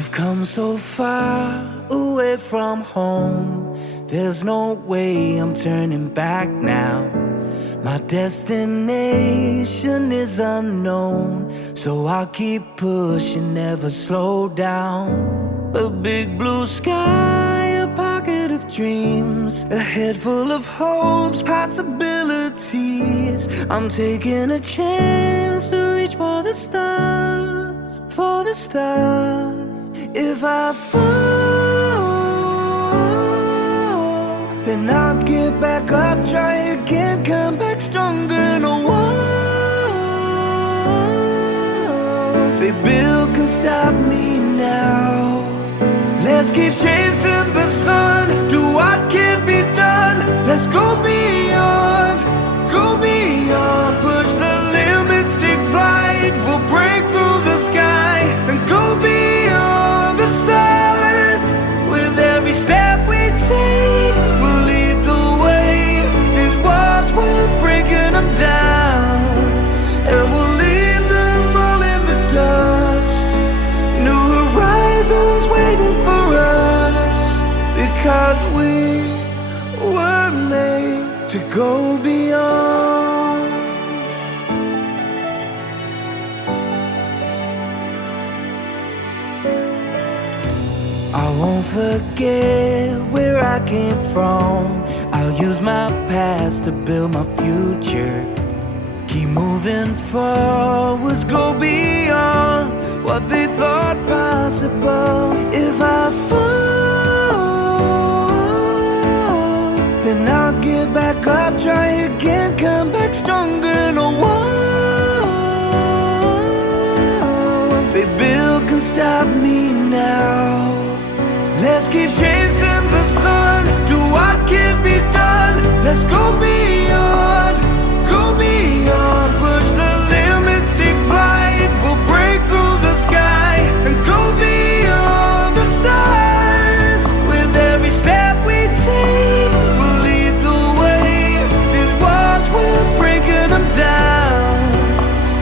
I've come so far away from home. There's no way I'm turning back now. My destination is unknown, so I'll keep pushing, never slow down. A big blue sky, a pocket of dreams, a head full of hopes, possibilities. I'm taking a chance to reach for the stars, for the stars. If I fall, then I'll get back up, try again, come back stronger. No walls they build can stop me now. Let's keep chasing the sun, do what can't be done. Let's go beyond, push the limits, take flight. We'll break through the sky and go beyond the stars. With every step we take, we'll lead the way. These walls, we're breaking them down, and we'll leave them all in the dust. New horizons waiting for us, because we were made to go beyond. I won't forget where I came from. I'll use my past to build my future. Keep moving forwards, go beyond what they thought possible. If I fall, then I'll get back up, try again, come back stronger. No walls they build can stop me now. Let's keep chasing the sun, do what can't be done. Let's go beyond, push the limits, take flight. We'll break through the sky and go beyond the stars. With every step we take, we'll lead the way. These walls, we're breaking them down,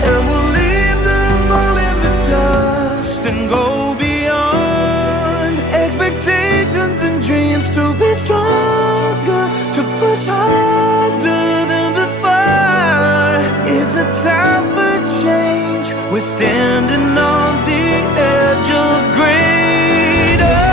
and we'll leave them all in the dust and go beyond. Expectations and dreams to be stronger, to push harder than before. It's a time for change, we're standing on the edge of greater.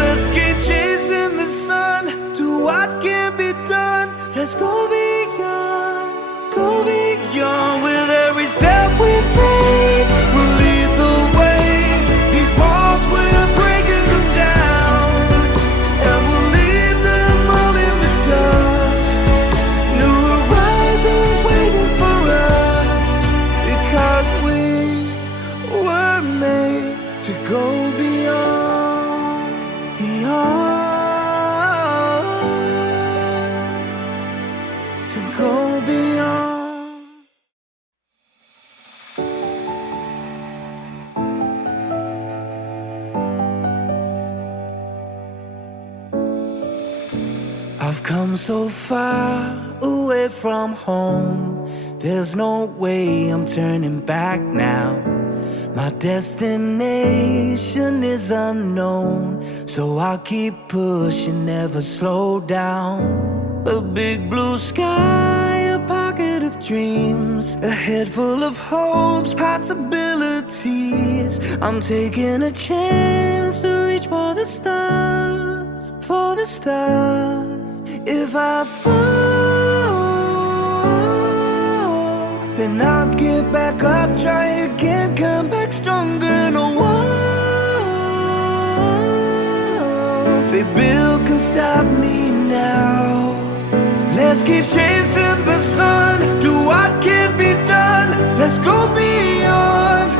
Let's keep chasing the sun, do what can be done. Let's go beyond, with every step we take. We'll lead the way. These walls, we're breaking them down, and we'll leave them all in the dust. New horizons waiting for us, because we were made to go beyond, to go beyond. I've come so far away from home. There's no way I'm turning back now. My destination is unknown, so I'll keep pushing, never slow down. A big blue sky, a pocket of dreams, a head full of hopes, possibilities. I'm taking a chance to reach for the stars, for the stars. If I fall, then I'll get back up, try again, come back stronger. No walls they build can stop me now. Let's keep chasing the sun, do what can't be done. Let's go beyond,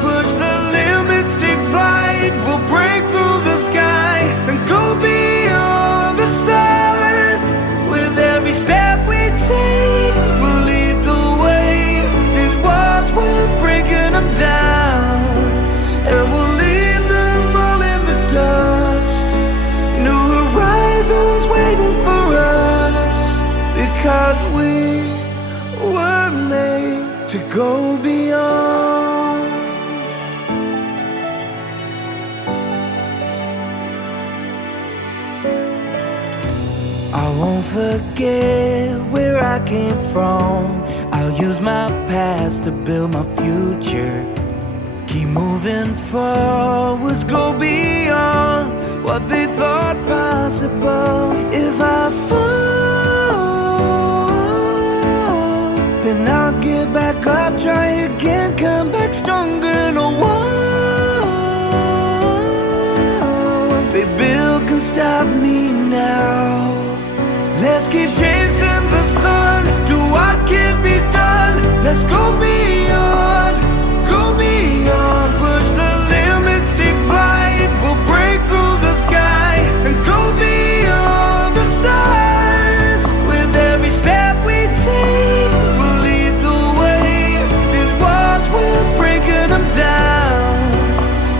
push the limits, take flight. We'll break through the sky and go beyond the stars. With every step we take, we'll lead the way. These walls, we're breaking them down, and we'll leave to go beyond. I won't forget where I came from. I'll use my past to build my future. Keep moving forwards, go beyond what they thought possible. If I fall, then I'll get back up, try again, come back stronger. No walls they build can stop me now. Let's keep chasing the sun, do what can be done. Let's go beyond, go beyond. Push the limits, take flight. We'll break through the sky and go beyond the stars. With every step we take, we'll lead the way. These walls, we're breaking them down,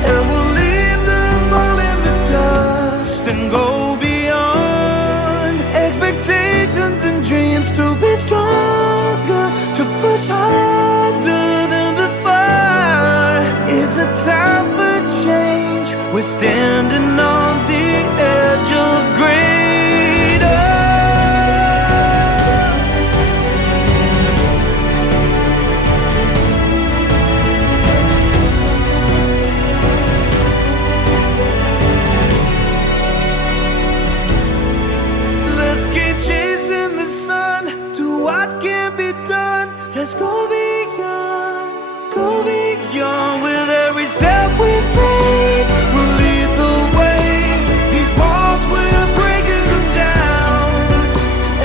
and we'll leave them all in the dust and go beyond. Expectations and dreams to be stronger, to push harder than before. It's a time for change. We're standing on the edge of greater. Let's keep chasing the sun, do what can be done. Let's go beyond, go beyond. With every step we take, we'll lead the way. These walls, we're breaking them down,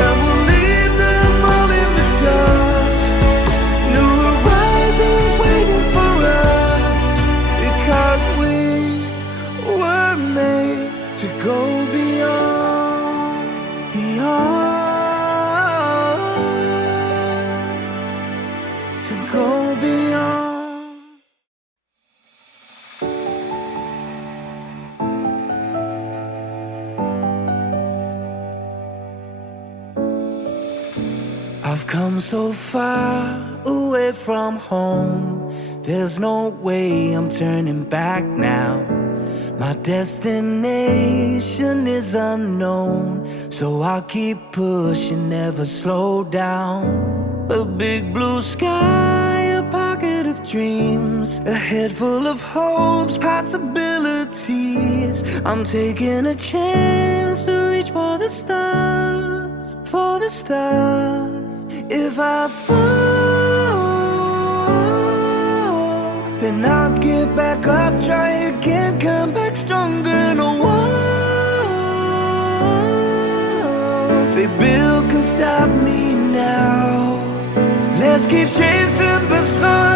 and we'll leave them all in the dust. New horizons waiting for us, because we were made to go beyond, beyond, to go beyond. I've come so far away from home. There's no way I'm turning back now. My destination is unknown, so I'll keep pushing, never slow down. A big blue sky, a pocket of dreams, a head full of hopes, possibilities. I'm taking a chance to reach for the stars, for the stars. If I fall, then I'll get back up, try again, come back stronger. No walls they build can stop me now. Let's keep chasing the sun,